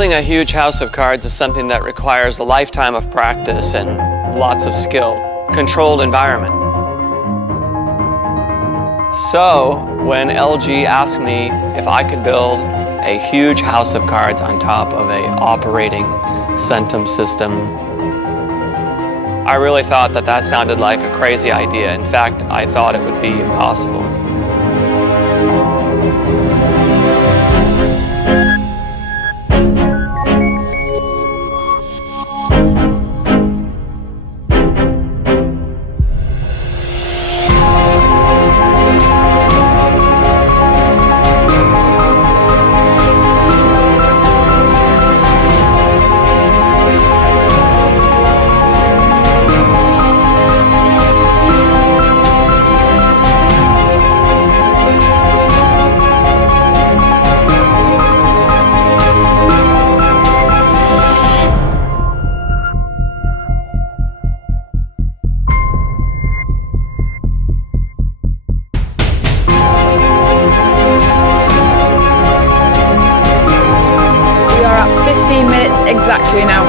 Building a huge house of cards is something that requires a lifetime of practice and lots of skill. Controlled environment. So, when LG asked me if I could build a huge house of cards on top of an operating Centum system, I really thought that that sounded like a crazy idea. In fact, I thought it would be impossible. Exactly now.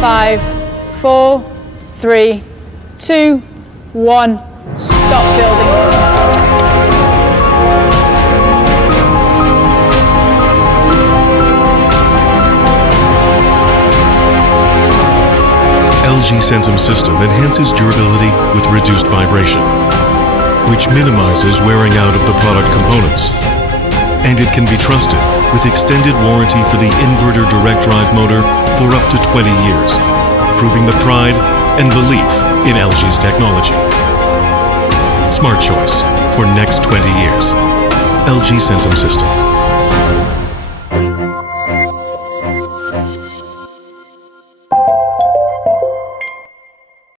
5, 4, 3, 2, 1. Stop building. LG Centum system enhances durability with reduced vibration, which minimizes wearing out of the product components. And it can be trusted with extended warranty for the inverter direct drive motor for up to 20 years, proving the pride and belief in LG's technology. Smart choice for next 20 years. LG Centum System.